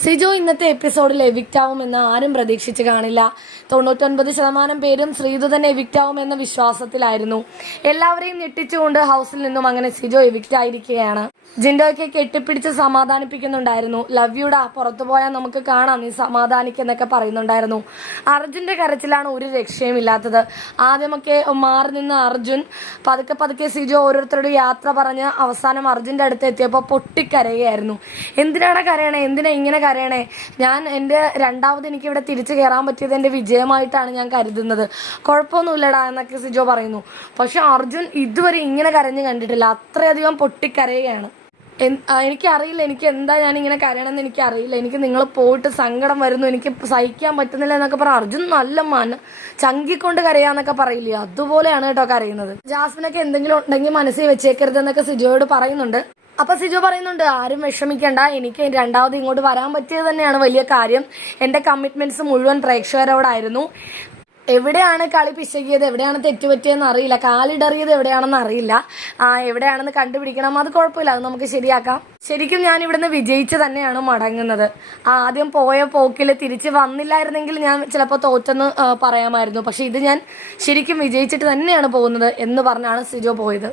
സിജോ ഇന്നത്തെ എപ്പിസോഡിൽ എവിക്റ്റ് ആവുമെന്ന് ആരും പ്രതീക്ഷിച്ച് കാണില്ല. 99% പേരും ശ്രീതു തന്നെ എവിക്റ്റ് ആവുമെന്ന വിശ്വാസത്തിലായിരുന്നു. എല്ലാവരെയും ഞെട്ടിച്ചുകൊണ്ട് ഹൗസിൽ നിന്നും അങ്ങനെ സിജോ എവിക്റ്റ് ആയിരിക്കുകയാണ്. ജിൻഡോയ്ക്ക് കെട്ടിപ്പിടിച്ച് സമാധാനിപ്പിക്കുന്നുണ്ടായിരുന്നു. ലവ് യുടാ, പുറത്തു പോയാൽ നമുക്ക് കാണാം, നീ സമാധാനിക്കെന്നൊക്കെ പറയുന്നുണ്ടായിരുന്നു. അർജുന്റെ കരച്ചിലാണ് ഒരു രക്ഷയുമില്ലാത്തത്. ആദ്യമൊക്കെ മാറി നിന്ന അർജുൻ പതുക്കെ പതുക്കെ സിജോ ഓരോരുത്തരോട് യാത്ര പറഞ്ഞ് അവസാനം അർജുന്റെ അടുത്ത് എത്തിയപ്പോൾ പൊട്ടിക്കരയുകയായിരുന്നു. എന്തിനാണ് കരയണേ, എന്തിനാ ഇങ്ങനെ കരയണേ? എൻ്റെ രണ്ടാമത് എനിക്കിവിടെ തിരിച്ചു കയറാൻ പറ്റിയത് എൻ്റെ വിജയമായിട്ടാണ് ഞാൻ കരുതുന്നത്. കുഴപ്പമൊന്നുമില്ലടാ എന്നൊക്കെ സിജോ പറയുന്നു. പക്ഷെ അർജുൻ ഇതുവരെ ഇങ്ങനെ കരഞ്ഞു കണ്ടിട്ടില്ല. അത്രയധികം പൊട്ടിക്കരയുകയാണ്. എനിക്കറിയില്ല, എനിക്ക് എന്താ ഞാനിങ്ങനെ കരയണമെന്ന് എനിക്കറിയില്ല. എനിക്ക് നിങ്ങൾ പോയിട്ട് സങ്കടം വരുന്നു, എനിക്ക് സഹിക്കാൻ പറ്റുന്നില്ല എന്നൊക്കെ പറ. അർജുൻ നല്ല ചങ്കിക്കൊണ്ട് കരയാന്നൊക്കെ പറയില്ലേ, അതുപോലെയാണ് കേട്ടോ കരയുന്നത്. ജാസ്മിനൊക്കെ എന്തെങ്കിലും ഉണ്ടെങ്കിൽ മനസ്സിൽ വെച്ചേക്കരുത് എന്നൊക്കെ സിജോയോട് പറയുന്നുണ്ട്. അപ്പൊ സിജോ പറയുന്നുണ്ട്, ആരും വിഷമിക്കണ്ട, എനിക്ക് രണ്ടാമത് ഇങ്ങോട്ട് വരാൻ പറ്റിയത് തന്നെയാണ് വലിയ കാര്യം. എൻ്റെ കമ്മിറ്റ്മെന്റ്സ് മുഴുവൻ പ്രേക്ഷകരോടായിരുന്നു. എവിടെയാണ് കളി പിശകിയത്, എവിടെയാണ് തെറ്റുപറ്റിയതെന്ന് അറിയില്ല, കാലിടറിയത് എവിടെയാണെന്ന് അറിയില്ല, എവിടെയാണെന്ന് കണ്ടുപിടിക്കണം. അത് കുഴപ്പമില്ല, അത് നമുക്ക് ശരിയാക്കാം. ശരിക്കും ഞാൻ ഇവിടുന്ന് വിജയിച്ച് തന്നെയാണ് മടങ്ങുന്നത്. ആദ്യം പോയ പോക്കിൽ തിരിച്ച് വന്നില്ലായിരുന്നെങ്കിൽ ഞാൻ ചിലപ്പോൾ തോറ്റെന്ന് പറയാമായിരുന്നു. പക്ഷെ ഇത് ഞാൻ ശരിക്കും വിജയിച്ചിട്ട് തന്നെയാണ് പോകുന്നത് എന്ന് പറഞ്ഞാണ് സിജോ പോയത്.